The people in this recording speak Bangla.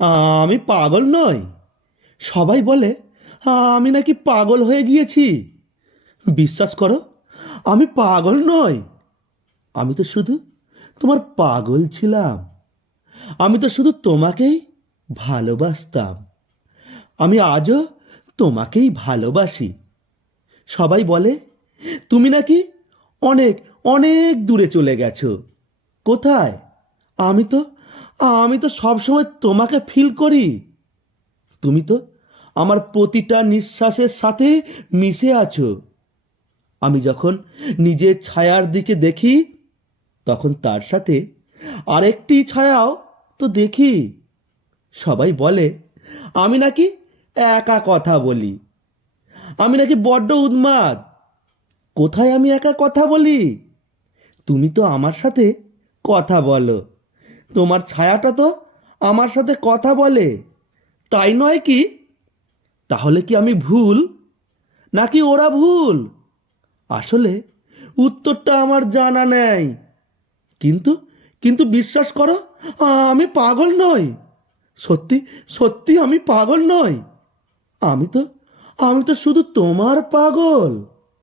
আমি পাগল নই। সবাই বলে, আমি নাকি পাগল হয়ে গিয়েছি। বিশ্বাস করো, আমি পাগল নই। আমি তো শুধু তোমার পাগল ছিলাম। আমি তো শুধু তোমাকেই ভালোবাসতাম। আমি আজও তোমাকেই ভালোবাসি। সবাই বলে, তুমি নাকি অনেক অনেক দূরে চলে গেছো। কোথায়? আমি তো আমি তো সবসময় তোমাকে ফিল করি। তুমি তো আমার প্রতিটা নিঃশ্বাসের সাথে মিশে আছো। আমি যখন নিজের ছায়ার দিকে দেখি, তখন তার সাথে আরেকটি ছায়াও তো দেখি। সবাই বলে, আমি নাকি একা কথা বলি। আমি নাকি বড্ড উন্মাদ। কোথায় আমি একা কথা বলি? তুমি তো আমার সাথে কথা বলো। তোমার ছায়াটা তো আমার সাথে কথা বলে। তাই নয় কি? তাহলে কি আমি ভুল? নাকি ওরা ভুল? আসলে উত্তরটা আমার জানা নেই। কিন্তু কিন্তু বিশ্বাস করো আমি পাগল নই। সত্যি সত্যি আমি পাগল নই। আমি তো আমি তো শুধু তোমার পাগল।